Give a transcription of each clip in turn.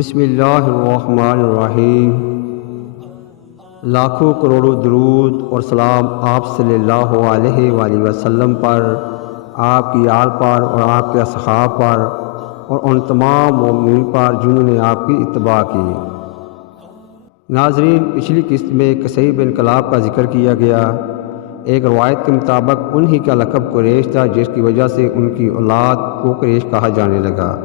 بسم اللہ الرحمن الرحیم۔ لاکھوں کروڑوں درود اور سلام آپ صلی اللہ علیہ وآلہ وسلم پر، آپ کی آل پر اور آپ کے اصحاب پر اور ان تمام مومنین پر جنہوں نے آپ کی اتباع کی۔ ناظرین، پچھلی قسط میں قصی بن کلاب کا ذکر کیا گیا۔ ایک روایت کے مطابق انہی کا لقب قریش تھا، جس کی وجہ سے ان کی اولاد کو قریش کہا جانے لگا،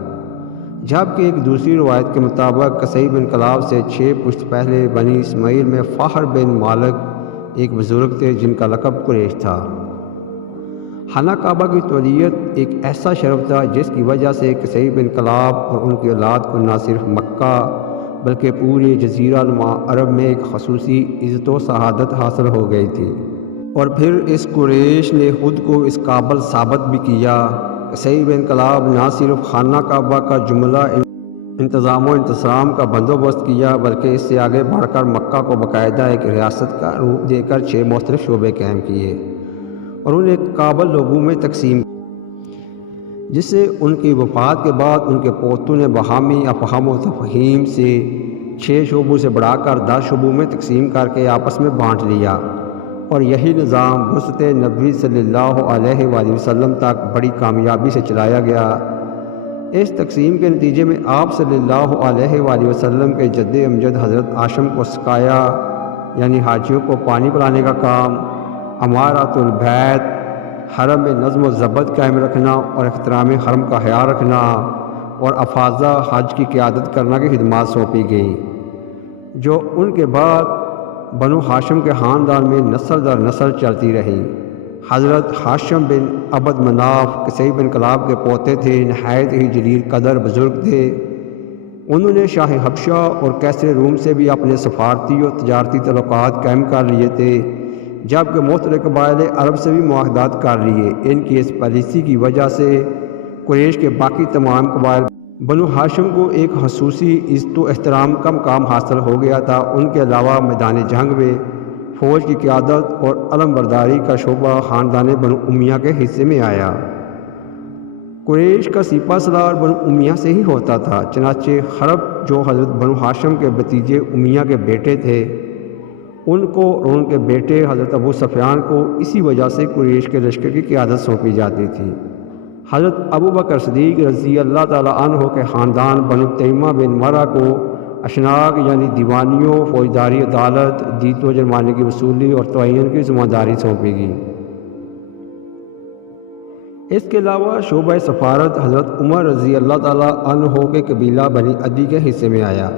جبکہ ایک دوسری روایت کے مطابق قصی بن کلاب سے 6 پشت پہلے بنی اسماعیل میں فخر بن مالک ایک بزرگ تھے جن کا لقب قریش تھا۔ خانہ کعبہ کی تولیت ایک ایسا شرف تھا جس کی وجہ سے قصی بن کلاب اور ان کی اولاد کو نہ صرف مکہ بلکہ پورے جزیرہ نما عرب میں ایک خصوصی عزت و سعادت حاصل ہو گئی تھی، اور پھر اس قریش نے خود کو اس قابل ثابت بھی کیا۔ قصی بن کلاب نہ صرف خانہ کعبہ کا جملہ انتظام و انتصام کا بندوبست کیا، بلکہ اس سے آگے بڑھ کر مکہ کو باقاعدہ ایک ریاست کا روپ دے کر 6 مختلف شعبے قائم کیے اور انہیں قابل لوگوں میں تقسیم کیا، جس سے ان کی وفات کے بعد ان کے پوتوں نے باہمی افہام و تفہیم سے 6 شعبوں سے بڑھا کر 10 شعبوں میں تقسیم کر کے آپس میں بانٹ لیا، اور یہی نظام بعثت نبی صلی اللہ علیہ وآلہ وسلم تک بڑی کامیابی سے چلایا گیا۔ اس تقسیم کے نتیجے میں آپ صلی اللہ علیہ وآلہ وسلم کے جد امجد حضرت ہاشم کو سقایا یعنی حاجیوں کو پانی پلانے کا کام، امارات البیت حرم میں نظم و ضبط قائم رکھنا اور احترام حرم کا خیال رکھنا، اور افاظہ حج کی قیادت کرنا کی خدمات سونپی گئیں، جو ان کے بعد بنو ہاشم کے خاندان میں نسل در نسل چلتی رہی۔ حضرت ہاشم بن عبد مناف قصی بن کلاب کے پوتے تھے، نہایت ہی جلیل قدر بزرگ تھے۔ انہوں نے شاہ حبشہ اور کیسر روم سے بھی اپنے سفارتی اور تجارتی تعلقات قائم کر لیے تھے، جبکہ مختلف قبائل عرب سے بھی معاہدات کر لیے۔ ان کی اس پالیسی کی وجہ سے قریش کے باقی تمام قبائل بنو ہاشم کو ایک خصوصی عزت و احترام کا مقام حاصل ہو گیا تھا۔ ان کے علاوہ میدان جنگ میں فوج کی قیادت اور علم برداری کا شعبہ خاندان بنو امیہ کے حصے میں آیا۔ قریش کا سپہ سالار بنو امیہ سے ہی ہوتا تھا، چنانچہ خرب جو حضرت بنو ہاشم کے بھتیجے امیہ کے بیٹے تھے، ان کو اور ان کے بیٹے حضرت ابو سفیان کو اسی وجہ سے قریش کے لشکر کی قیادت سونپی جاتی تھی۔ حضرت ابو بکر صدیق رضی اللہ تعالیٰ عنہ کے خاندان بنو تیمہ بن مرہ کو اشناق یعنی دیوانیوں، فوجداری، عدالت، دیت و جرمانے کی وصولی اور تعین کی ذمہ داری سونپی گئی۔ اس کے علاوہ شعبہ سفارت حضرت عمر رضی اللہ تعالیٰ عنہ کے قبیلہ بنی عدی کے حصے میں آیا۔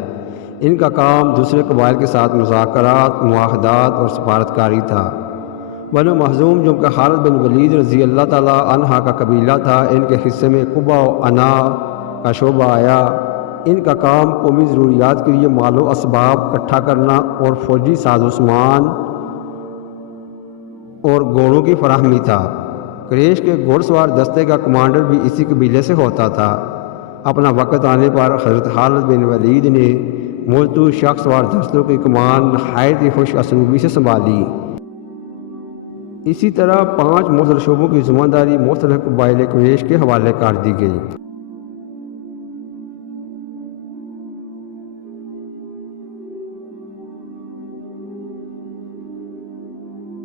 ان کا کام دوسرے قبائل کے ساتھ مذاکرات، معاہدات اور سفارتکاری تھا۔ بنو مخزوم جو کہ خالد بن ولید رضی اللہ تعالیٰ عنہ کا قبیلہ تھا، ان کے حصے میں قبا و انا کا شعبہ آیا۔ ان کا کام قومی ضروریات کے لیے مال و اسباب اکٹھا کرنا اور فوجی ساز و سامان اور گھوڑوں کی فراہمی تھا۔ قریش کے گھوڑ سوار دستے کا کمانڈر بھی اسی قبیلے سے ہوتا تھا۔ اپنا وقت آنے پر حضرت خالد بن ولید نے ملتو شخص سوار دستوں کی کمان نہایت ہی خوش اسلوبی سے سنبھالی۔ اسی طرح 5 مختلف شعبوں کی ذمہ داری مختلف قبائل قریش کے حوالے کر دی گئی۔